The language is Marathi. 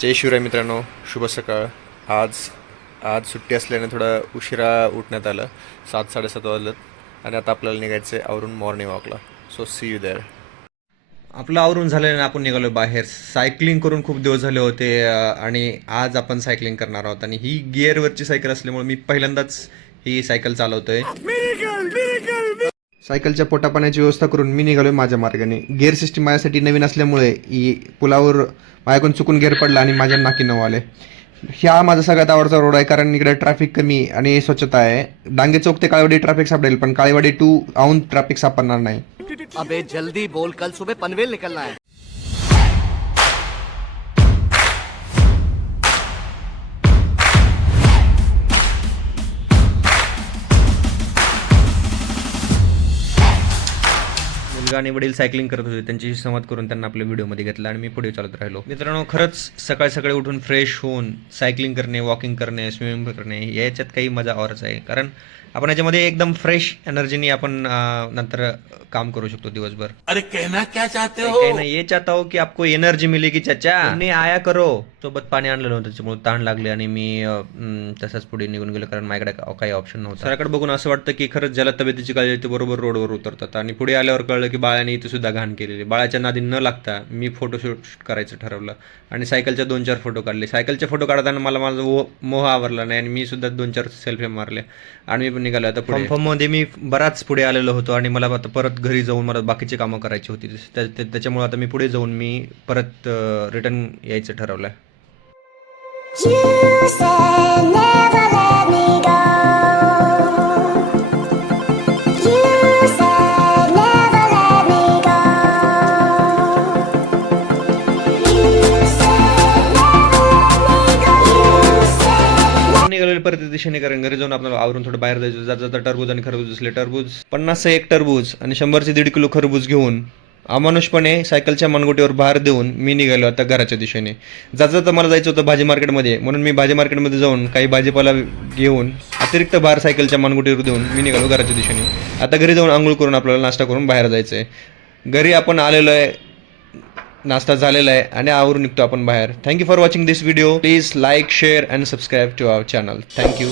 जय शिवराय मित्रांनो, शुभ सकाळ. आज आज सुट्टी असल्याने थोडं उशिरा उठण्यात आलं. 7-7:30 वाजलेत आणि आता आपल्याला निघायचं आहे आवरून मॉर्निंग वॉकला. So see you there. आपलं आवरून झाल्याने आपण निघालो बाहेर. सायकलिंग करून खूप दिवस झाले होते आणि आज आपण सायकलिंग करणार आहोत. आणि ही गिअरवरची सायकल असल्यामुळे मी पहिल्यांदाच ही सायकल चालवतोय. सायकलच्या पोटापाण्याची व्यवस्था करून मी निघालोय माझ्या मार्गाने. गिअर सिस्टीम माझ्यासाठी नवीन असल्यामुळे पुलावर माझ्याकडून चुकून गिअर पडला आणि माझ्या नाकी नऊ आले. हा माझा सगळ्यात आवडता रोड आहे कारण इकडे ट्रॅफिक कमी आणि स्वच्छता आहे. डांगे चौक ते काळेवाडी ट्रॅफिक सापडेल पण काळेवाडी टू औंध ट्रॅफिक सापडणार नाही. अबे जल्दी बोल, कल सुबह पनवेल निकलना है. मुलगा आणि वडील सायकलिंग करत होते, त्यांच्याशी संवाद करून त्यांना आपल्या व्हिडिओमध्ये घेतला आणि मी पुढे चालत राहिलो. मित्रांनो, खरंच सकाळी सकाळी उठून फ्रेश होऊन सायकलिंग करणे, वॉकिंग करणे, स्विमिंग करणे याच्यात काही मजा औरच आहे. कारण आपण याच्यामध्ये एकदम फ्रेश एनर्जीनी आपण नंतर काम करू शकतो दिवसभर. अरे कहना क्या चाहते हो? कहना ये चाहता हूँ की आपको एनर्जी मिलेगी चाचा. तुम्ही आया करो. सोबत पाणी आणलेलं होतं त्याच्यामुळे ताण लागले आणि मी तसंच पुढे निघून गेलो कारण माझ्याकडे काही ऑप्शन नव्हता. सराकडे बघून असं वाटतं की खरंच ज्याला तब्येतीची काळजी आहे ते बरोबर रोडवर उतरतात. आणि पुढे आल्यावर कळलं की बाळाने इथे सुद्धा घाण केलेली. बाळाच्या नादी न लागता मी फोटोशूट करायचं ठरवलं आणि सायकलच्या 2-4 फोटो काढले. सायकलचे फोटो काढताना मला माझा मोह आवरला नाही आणि मी सुद्धा 2-4 सेल्फी मारले आणि मी पण निघालो. आता फॉर्ममध्ये मी बराच पुढे आलेलो होतो आणि मला आता परत घरी जाऊन मला बाकीची कामं करायची होती. त्याच्यामुळे आता मी पुढे जाऊन मी परत रिटर्न यायचं ठरवलं. You said never let me go. You said never let me go. You said never let me go. You said निघालेलं परत दिशेने कारण घरी जाऊन आपल्याला आवरून थोडं बाहेर जायचं. जाता टरबूज आणि खरबूज असले. टरबूज 50 एक टरबूज आणि 100चे 1.5 किलो खरबूज घेऊन अमानुषपणे सायकलच्या मनगोटीवर भार देऊन मी निघालो आता घराच्या दिशेने. जाता मला जायचं होतं भाजी मार्केटमध्ये, म्हणून मी भाजी मार्केटमध्ये जाऊन काही भाजीपाला घेऊन अतिरिक्त भार सायकलच्या मनगोटीवर देऊन मी निघालो घराच्या दिशेने. आता घरी जाऊन आंघोळ करून आपल्याला नाश्ता करून बाहेर जायचं आहे. घरी आपण आलेलो आहे, नाश्ता झालेला आहे आणि आवरून निघतो आपण बाहेर. Thank you for watching this video. Please like, share and subscribe to our channel. Thank you.